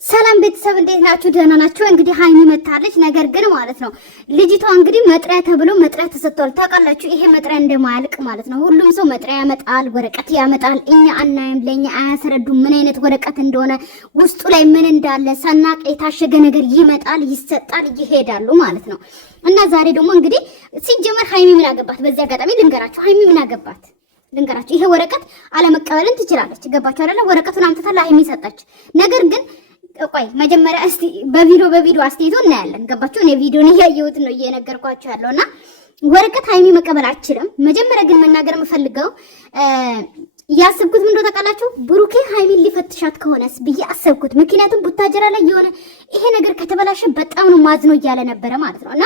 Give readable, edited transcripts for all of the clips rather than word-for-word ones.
ሰላም ቤተሰብ እንዴት ናችሁ? ደህና ናችሁ? እንግዲህ ሀይሚ መታለች። ነገር ግን ማለት ነው ልጅቷ እንግዲህ መጥሪያ ተብሎ መጥሪያ ተሰጥቷል። ታውቃላችሁ ይሄ መጥሪያ እንደማያልቅ ማለት ነው። ሁሉም ሰው መጥሪያ ያመጣል፣ ወረቀት ያመጣል። እኛ አናይም፣ ለኛ አያስረዱም ምን አይነት ወረቀት እንደሆነ ውስጡ ላይ ምን እንዳለ ሰናቅ የታሸገ ነገር ይመጣል፣ ይሰጣል፣ ይሄዳሉ ማለት ነው። እና ዛሬ ደግሞ እንግዲህ ሲጀመር ሀይሚ ምን አገባት? በዚህ አጋጣሚ ልንገራችሁ፣ ሀይሚ ምን አገባት ልንገራችሁ። ይሄ ወረቀት አለመቀበልን ትችላለች። ገባችሁ አይደለ? ወረቀቱን አምጥታ ለሀይሚ ሰጣች። ነገር ግን ቆይ መጀመሪያ እስቲ በቪዲዮ አስተያየቱ እናያለን። ገባችሁ? እኔ ቪዲዮን እያየሁት ነው እየነገርኳችሁ ያለውና ወረቀት ሀይሚ መቀበል አትችልም። መጀመሪያ ግን መናገር የምፈልገው ያሰብኩት ምን እንደሆነ ታውቃላችሁ? ብሩኬ ሀይሚን ሊፈትሻት ከሆነስ ብዬ አሰብኩት። ምክንያቱም ቡታጀራ ላይ የሆነ ይሄ ነገር ከተበላሸ በጣም ነው ማዝኖ እያለ ነበረ ማለት ነው። እና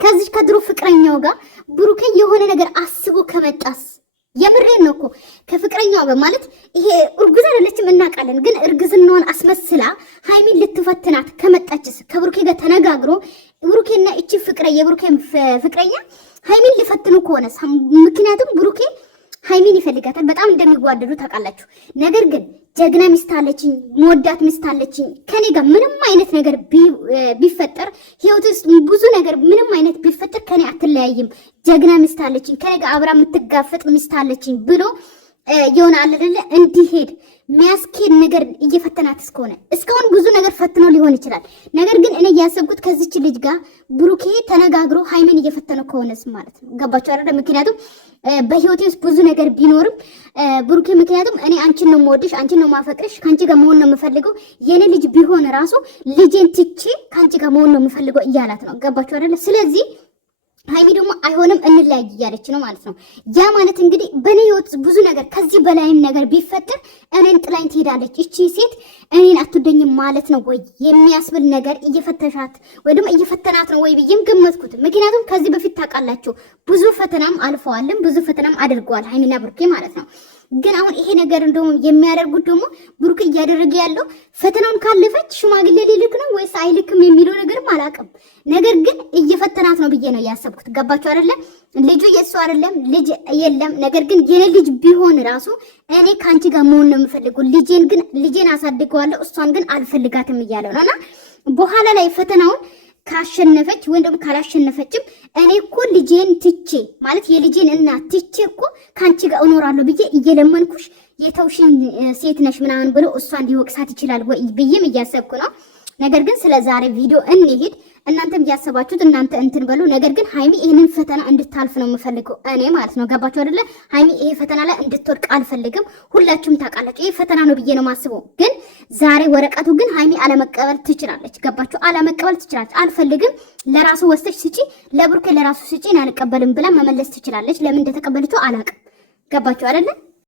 ከዚህ ከድሮ ፍቅረኛው ጋር ብሩኬ የሆነ ነገር አስቦ ከመጣስ የምሬን ነው እኮ ከፍቅረኛዋ ጋር ማለት ይሄ እርጉዝ አይደለችም እናውቃለን። ግን እርግዝናዋን አስመስላ ሀይሚን ልትፈትናት ከመጣችስ ከብሩኬ ጋር ተነጋግሮ ብሩኬና እቺ የብሩኬ ፍቅረኛ ሀይሚን ሊፈትኑ ከሆነ ምክንያቱም ብሩኬ ሀይሚን ይፈልጋታል፣ በጣም እንደሚጓደዱ ታውቃላችሁ። ነገር ግን ጀግና ሚስት አለችኝ፣ መወዳት ሚስት አለችኝ፣ ከኔ ጋር ምንም አይነት ነገር ቢፈጠር ህይወት ውስጥ ብዙ ነገር ምንም አይነት ቢፈጠር ከኔ አትለያይም፣ ጀግና ሚስት አለችኝ፣ ከኔ ጋር አብራ የምትጋፈጥ ሚስት አለችኝ ብሎ የሆነ አለለ እንዲሄድ ሚያስኬድ ነገር እየፈተናት እስከሆነ እስካሁን ብዙ ነገር ፈትኖ ሊሆን ይችላል። ነገር ግን እኔ ያሰብኩት ከዚች ልጅ ጋር ብሩኬ ተነጋግሮ ሀይሚን እየፈተነው ከሆነስ ማለት ነው። ገባችሁ አይደል? ምክንያቱም በህይወቴ ውስጥ ብዙ ነገር ቢኖርም ብሩኬ ምክንያቱም እኔ አንቺን ነው የምወድሽ፣ አንቺን ነው የማፈቅርሽ፣ ከአንቺ ጋር መሆን ነው የምፈልገው፣ የኔ ልጅ ቢሆን ራሱ ልጄን ትቼ ከአንቺ ጋር መሆን ነው የምፈልገው እያላት ነው። ገባችሁ አይደል? ስለዚህ ሀይሚ ደግሞ አይሆንም እንለያይ እያለች ነው ማለት ነው። ያ ማለት እንግዲህ በእኔ ህይወት ብዙ ነገር ከዚህ በላይም ነገር ቢፈጠር እኔን ጥላኝ ትሄዳለች እቺ ሴት እኔን አትወደኝም ማለት ነው ወይ የሚያስብል ነገር እየፈተሻት ወይ ደግሞ እየፈተናት ነው ወይ ብዬም ገመትኩት። ምክንያቱም ከዚህ በፊት ታውቃላችሁ ብዙ ፈተናም አልፈዋልም፣ ብዙ ፈተናም አድርገዋል ሀይሚና ብሩኬ ማለት ነው። ግን አሁን ይሄ ነገር እንደውም የሚያደርጉት ደግሞ ብሩክ እያደረገ ያለው ፈተናውን ካለፈች ሽማግሌ ሊልክ ነው ወይስ አይልክም የሚለው ነገርም አላውቅም። ነገር ግን እየፈተናት ነው ብዬ ነው ያሰብኩት። ገባችሁ አይደለም? ልጁ የእሱ አይደለም፣ ልጅ የለም። ነገር ግን የኔ ልጅ ቢሆን ራሱ እኔ ከአንቺ ጋር መሆን ነው የምፈልገው፣ ልጄን አሳድገዋለሁ፣ እሷን ግን አልፈልጋትም እያለው ነው። እና በኋላ ላይ ፈተናውን ካሸነፈች ወይም ደግሞ ካላሸነፈችም እኔ እኮ ልጄን ትቼ ማለት የልጄን እናት ትቼ እኮ ከአንቺ ጋር እኖራለሁ ብዬ እየለመንኩሽ የተውሽን ሴት ነሽ ምናምን ብሎ እሷን ሊወቅሳት ይችላል ወይ ብዬም እያሰብኩ ነው። ነገር ግን ስለ ዛሬ ቪዲዮ እንሄድ። እናንተም እያሰባችሁት እናንተ እንትን በሉ። ነገር ግን ሀይሚ ይህንን ፈተና እንድታልፍ ነው የምፈልገው እኔ ማለት ነው። ገባችሁ አይደለ? ሀይሚ ይሄ ፈተና ላይ እንድትወድቅ አልፈልግም። ሁላችሁም ታውቃላችሁ ይሄ ፈተና ነው ብዬ ነው የማስበው። ግን ዛሬ ወረቀቱ ግን ሀይሚ አለመቀበል ትችላለች። ገባችሁ? አለመቀበል ትችላለች። አልፈልግም ለራሱ ወስተሽ ስጪ፣ ለብሩኬ ለራሱ ስጪ፣ አልቀበልም ብላ መመለስ ትችላለች። ለምን እንደተቀበለችው አላውቅም። ገባችሁ አይደለ?